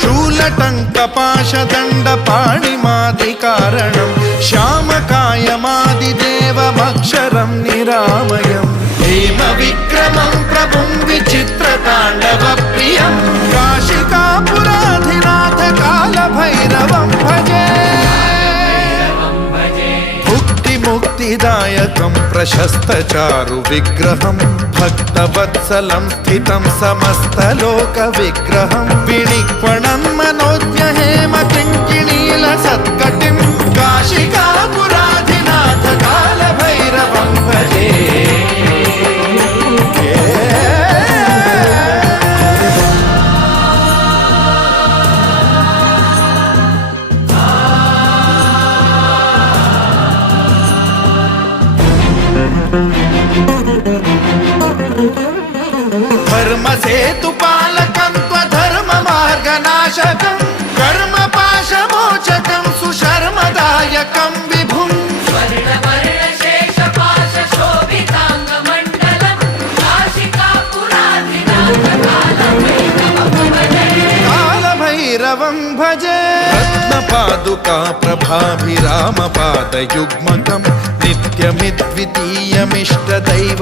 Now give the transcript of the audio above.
शूलटङ्कपाशदण्डपाणिमादिकारणं श्यामकायमादिदेवमक्षरं निरामयं हेमविक्रमं प्रभुं विचित्रताण्डवप्रियं काशिकापुराधिनाथ कालभैरवं भजे मुक्तिदायकं प्रशस्तचारु विग्रहं भक्तवत्सलं स्थितं समस्तलोकविग्रहं विनिक्वणं मनोज्ञहेम किङ्किणीलसत्कटिं काशिकापुराधिनाथ कालभैरवं भजे धर्मसेतुपालकं त्वधर्ममार्गनाशकं कर्मपाशमोचकं सुशर्मदायकं विभुं कालभैरवं भजे रत्नपादुका प्रभाभिरामपादयुग्मकं नित्यमिद्वितीयमिष्टदैव